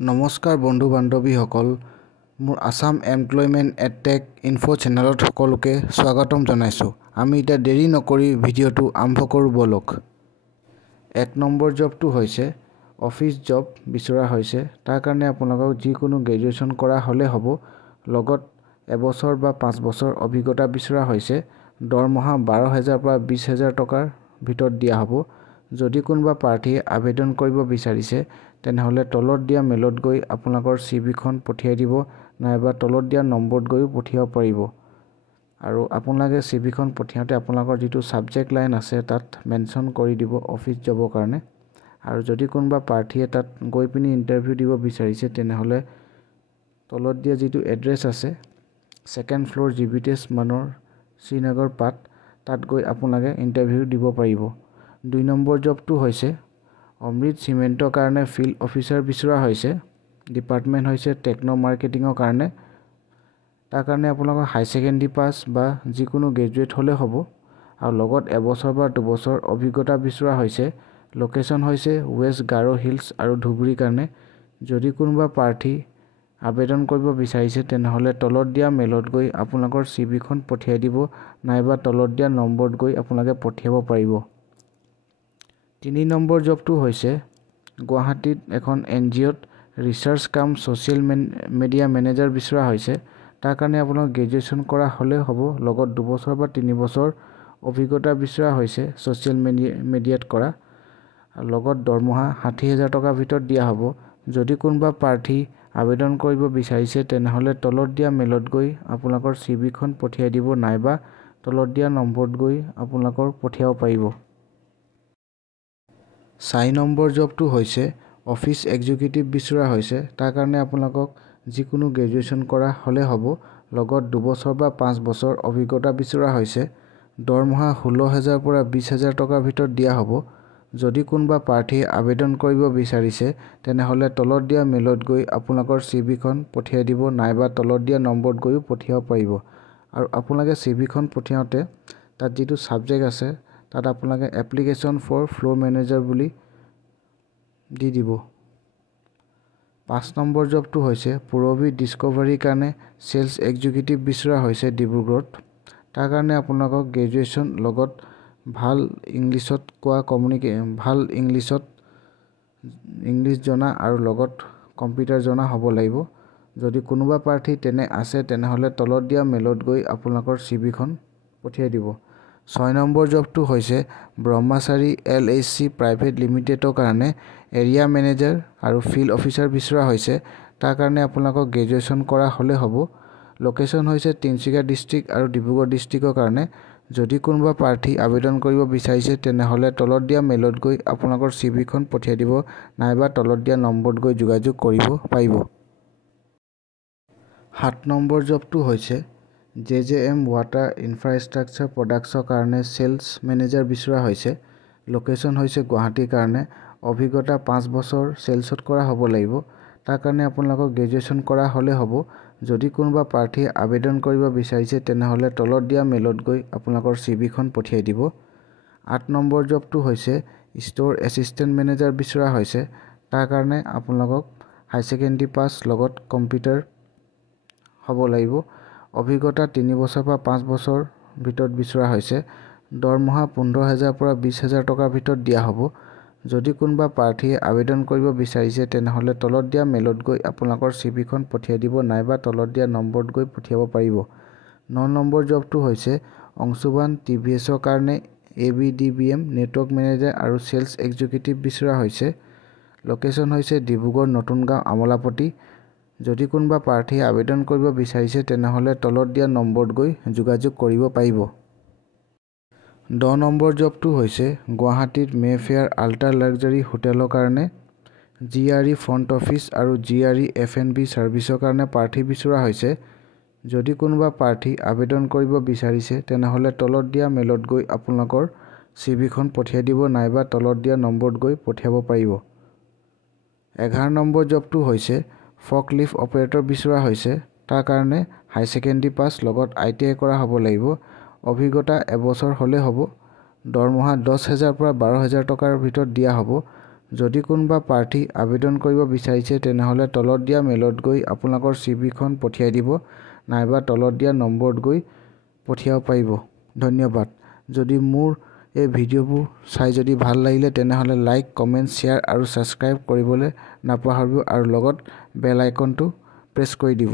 নমস্কাৰ বন্ধু বান্ধৱীসকল, মোৰ আসাম এমপ্লয়মেণ্ট এডটেক ইনফো চেনেলত সকলোকে স্বাগতম জনাইছোঁ। আমি এতিয়া দেৰি নকৰি ভিডিঅ'টো আৰম্ভ কৰোঁ বলক। 1 নম্বৰ জবটো হৈছে অফিচ জব বিচৰা হৈছে। তাৰ কাৰণে আপোনালোকক যিকোনো গ্ৰেজুৱেশ্যন কৰা হ'লে হ'ব, লগত এবছৰ বা 5 বছৰ অভিজ্ঞতা বিচৰা হৈছে। দৰমহা 12,000 পৰা 20,000 টকাৰ ভিতৰত দিয়া হ'ব। যদি কোনোবা প্ৰাৰ্থীয়ে আবেদন কৰিব বিচাৰিছে তেনেহ'লে তলত দিয়া মেইলত গৈ আপোনালোকৰ চিভিখন পঠিয়াই দিব, নাইবা তলত দিয়া নম্বৰত গৈও পঠিয়াব পাৰিব। আৰু আপোনালোকে চিভিখন পঠিয়াওঁতে আপোনালোকৰ যিটো ছাবজেক্ট লাইন আছে তাত মেনশ্যন কৰি দিব অফিচ জবৰ কাৰণে। আৰু যদি কোনোবা প্ৰাৰ্থীয়ে তাত গৈ পিনি ইণ্টাৰভিউ দিব বিচাৰিছে তেনেহ'লে তলত দিয়া যিটো এড্ৰেছ আছে 2nd ফ্ল'ৰ জিবিটেছ মানৰ শ্ৰীনগৰ পাট, তাত গৈ আপোনালোকে ইণ্টাৰভিউ দিব পাৰিব। 2 নম্বৰ জবটো হৈছে অমৃত চিমেণ্টৰ কাৰণে ফিল্ড অফিচাৰ বিচৰা হৈছে। ডিপাৰ্টমেণ্ট হৈছে টেকন' মাৰ্কেটিঙৰ কাৰণে। তাৰ কাৰণে আপোনালোকৰ হাই ছেকেণ্ডেৰী পাছ বা যিকোনো গ্ৰেজুৱেট হ'লে হ'ব। আৰু লগত এবছৰ বা 2 বছৰ অভিজ্ঞতা বিচৰা হৈছে। লোকেশ্যন হৈছে ৱেষ্ট গাৰো হিলছ আৰু ধুবুৰীৰ কাৰণে। যদি কোনোবা প্ৰাৰ্থী আবেদন কৰিব বিচাৰিছে তেনেহ'লে তলত দিয়া মেইলত গৈ আপোনালোকৰ চিভিখন পঠিয়াই দিব, নাইবা তলত দিয়া নম্বৰত গৈ আপোনালোকে পঠিয়াব পাৰিব। 3 নম্বৰ জবটো হৈছে গুৱাহাটীত এখন NGOত ৰিচাৰ্চ কাম ছ'চিয়েল মিডিয়া মেনেজাৰ বিচৰা হৈছে। তাৰ কাৰণে আপোনালোক গ্ৰেজুৱেশ্যন কৰা হ'লে হ'ব, লগত 2 বছৰ বা 3 বছৰ অভিজ্ঞতা বিচৰা হৈছে ছ'চিয়েল মিডিয়াত কৰা। লগত দৰমহা 60,000 টকাৰ ভিতৰত দিয়া হ'ব। যদি কোনোবা প্ৰাৰ্থী আবেদন কৰিব বিচাৰিছে তেনেহ'লে তলত দিয়া মেইলত গৈ আপোনালোকৰ চিভিখন পঠিয়াই দিব, নাইবা তলত দিয়া নম্বৰত গৈ আপোনালোকৰ পঠিয়াব পাৰিব। 4 নম্বৰ জবটো হৈছে অফিচ এক্সিকিউটিভ বিচৰা হৈছে। তাৰ কাৰণে আপোনালোকক যিকোনো গ্ৰেজুৱেশ্যন কৰা হ'লে হ'ব, লগত 2 বছৰ বা 5 বছৰ অভিজ্ঞতা বিচৰা হৈছে। দৰমহা 16,000 পৰা 20,000 টকাৰ ভিতৰত দিয়া হ'ব। যদি কোনোবা প্ৰাৰ্থীয়ে আবেদন কৰিব বিচাৰিছে তেনেহ'লে তলত দিয়া মেইলত গৈ আপোনালোকৰ চিভিখন পঠিয়াই দিব, নাইবা তলত দিয়া নম্বৰত গৈও পঠিয়াব পাৰিব। আৰু আপোনালোকে চিভিখন পঠিয়াওঁতে তাত যিটো ছাবজেক্ট আছে তাত আপোনালোকে এপ্লিকেশ্যন ফৰ ফ্ল'ৰ মেনেজাৰ বুলি দি দিব। 5 নম্বৰ জবটো হৈছে পুৰবী ডিস্কভাৰীৰ কাৰণে চেলছ এক্সিকিউটিভ বিচৰা হৈছে ডিব্ৰুগড়ত। তাৰ কাৰণে আপোনালোকক গ্ৰেজুৱেশ্যন লগত ভাল ইংলিছত ইংলিছ জনা আৰু লগত কম্পিউটাৰ জনা হ'ব লাগিব। যদি কোনোবা প্ৰাৰ্থী তেনে আছে তেনেহ'লে তলত দিয়া মেইলত গৈ আপোনালোকৰ চিভিখন পঠিয়াই দিব। 6 নম্বৰ জবটো হৈছে ব্ৰহ্মচাৰী LHC প্ৰাইভেট লিমিটেডৰ কাৰণে এৰিয়া মেনেজাৰ আৰু ফিল্ড অফিচাৰ বিচৰা হৈছে। তাৰ কাৰণে আপোনালোকক গ্ৰেজুৱেশ্যন কৰা হ'লে হ'ব। লোকেশ্যন হৈছে তিনিচুকীয়া ডিষ্ট্ৰিক্ট আৰু ডিব্ৰুগড় ডিষ্ট্ৰিক্টৰ কাৰণে। যদি কোনোবা প্ৰাৰ্থী আবেদন কৰিব বিচাৰিছে তেনেহ'লে তলত দিয়া মেইলত গৈ আপোনালোকৰ চিভিখন পঠিয়াই দিব, নাইবা তলত দিয়া নম্বৰত গৈ যোগাযোগ কৰিব পাৰিব। 7 নম্বৰ জবটো হৈছে JJM ৱাটাৰ ইনফ্ৰাষ্ট্ৰাকচাৰ প্ৰডাক্টছৰ কাৰণে চেলছ মেনেজাৰ বিচৰা হৈছে। লোকেশ্যন হৈছে গুৱাহাটীৰ কাৰণে। অভিজ্ঞতা 5 বছৰ চেলছত কৰা হ'ব লাগিব। তাৰ কাৰণে আপোনালোকক গ্ৰেজুৱেশ্যন কৰা হ'লে হ'ব। যদি কোনোবা প্ৰাৰ্থীয়ে আবেদন কৰিব বিচাৰিছে তেনেহ'লে তলত দিয়া মেইলত গৈ আপোনালোকৰ চিভিখন পঠিয়াই দিব। 8 নম্বৰ জবটো হৈছে ষ্ট'ৰ এছিষ্টেণ্ট মেনেজাৰ বিচৰা হৈছে। তাৰ কাৰণে আপোনালোকক হাই ছেকেণ্ডেৰী পাছ লগত কম্পিউটাৰ হ'ব লাগিব। অভিজ্ঞতা 3 বছৰ পৰা 5 বছৰ ভিতৰত বিচৰা হৈছে। দৰমহা 15,000 পৰা 20,000 টকাৰ ভিতৰত দিয়া হ'ব। যদি কোনোবা প্ৰাৰ্থীয়ে আবেদন কৰিব বিচাৰিছে তেনেহ'লে তলত দিয়া মেইলত গৈ আপোনালোকৰ চিভিখন পঠিয়াই দিব, নাইবা তলত দিয়া নম্বৰত গৈ পঠিয়াব পাৰিব। 9 নম্বৰ জবটো হৈছে অংশুবান TVSৰ কাৰণে ABDBM নেটৱৰ্ক মেনেজাৰ আৰু চেলছ এক্সিকিউটিভ বিচৰা হৈছে। লোকেশ্যন হৈছে ডিব্ৰুগড় নতুন গাঁও আমোলাপট্টি। যদি কোনোবা প্ৰাৰ্থীয়ে আবেদন কৰিব বিচাৰিছে তেনেহ'লে তলত দিয়া নম্বৰত গৈ যোগাযোগ কৰিব পাৰিব। 10 নম্বৰ জবটো হৈছে গুৱাহাটীত মেফেয়াৰ আল্ট্ৰা লাক্সাৰী হোটেলৰ কাৰণে GRE ফ্ৰণ্ট অফিচ আৰু GRE F&B ছাৰ্ভিচৰ কাৰণে প্ৰাৰ্থী বিচৰা হৈছে। যদি কোনোবা প্ৰাৰ্থী আবেদন কৰিব বিচাৰিছে তেনেহ'লে তলত দিয়া মেইলত গৈ আপোনালোকৰ চিভিখন পঠিয়াই দিব, নাইবা তলত দিয়া নম্বৰত গৈ পঠিয়াব পাৰিব। 11 নম্বৰ জবটো হৈছে ফৰ্কলিফ্ট অপাৰেটৰ বিচৰা হৈছে। তাৰ কাৰণে হাই ছেকেণ্ডেৰী পাছ লগত ITI কৰা হ'ব লাগিব। অভিজ্ঞতা এবছৰ হ'লে হ'ব। দৰমহা 10,000 পৰা 12,000 টকাৰ ভিতৰত দিয়া হ'ব। যদি কোনোবা প্ৰাৰ্থী আবেদন কৰিব বিচাৰিছে তেনেহ'লে তলত দিয়া মেইলত গৈ আপোনালোকৰ চিভিখন পঠিয়াই দিব, নাইবা তলত দিয়া নম্বৰত গৈ পঠিয়াব পাৰিব। ধন্যবাদ। যদি মোৰ এই ভিডিঅ'বোৰ চাই যদি ভাল লাগিলে তেনেহ'লে লাইক, কমেণ্ট, শ্বেয়াৰ আৰু ছাবস্ক্ৰাইব কৰিবলৈ নাপাহৰিব আৰু লগত বেল আইকনটো প্ৰেছ কৰি দিব।